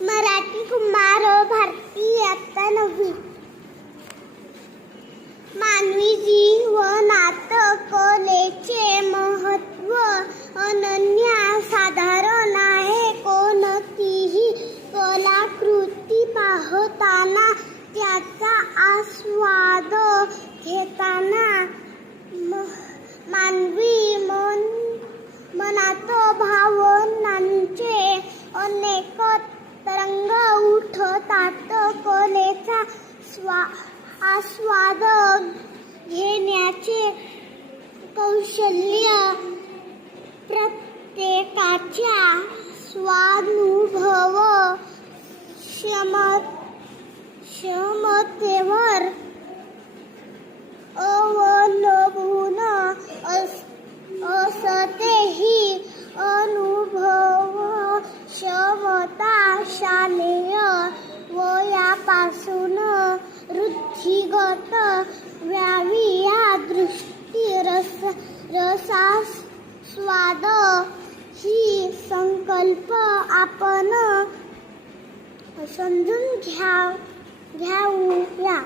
मराठी कुमार भारती इयत्ता 9वी. मानवी जीवनात कलेचे महत्त्व अनन्यसाधारण आहे. कोणतीही कलाकृती पाहताना त्याचा आस्वाद घेताना मानवी मनात भावनांचे अनेक तरंग उठतात. कलेचा आस्वाद घेण्याचे कौशल्य प्रत्येकाच्या स्वानुभव क्षमतेवर अवलंबून असते. ही अनुभव क्षमता शालेय वयापासून वृत्तिगत व्हावी. या दृष्टी रसास्वाद ही संकल्प आपण समजून घ्यावूया.